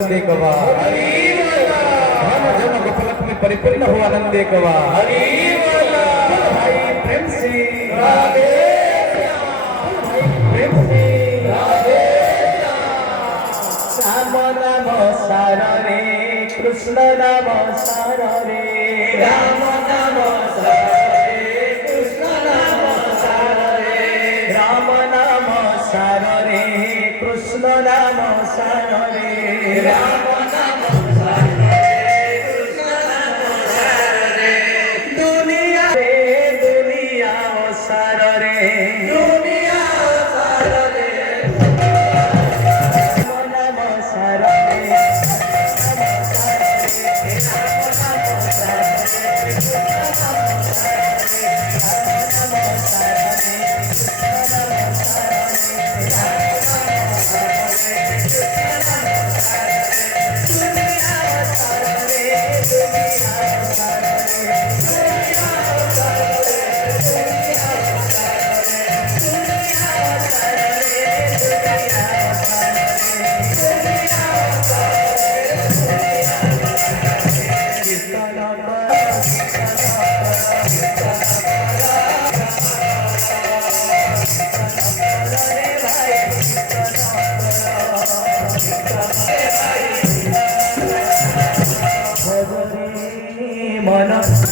आनंदे गवा धन धन गोपलक में परिपूर्ण हो आनंदे गवा भाई प्रेम से राधे भाई प्रेम से राधे राम नाम सार रे कृष्ण नाम सार रे राम नाम सार रे कृष्ण नाम सार रे राम नाम सार रे कृष्ण नाम सार रे राम नाम सार रे कृष्ण नाम सार रे दुनिया ओ सार रे दुनिया सार रे राम नाम सार रे Mona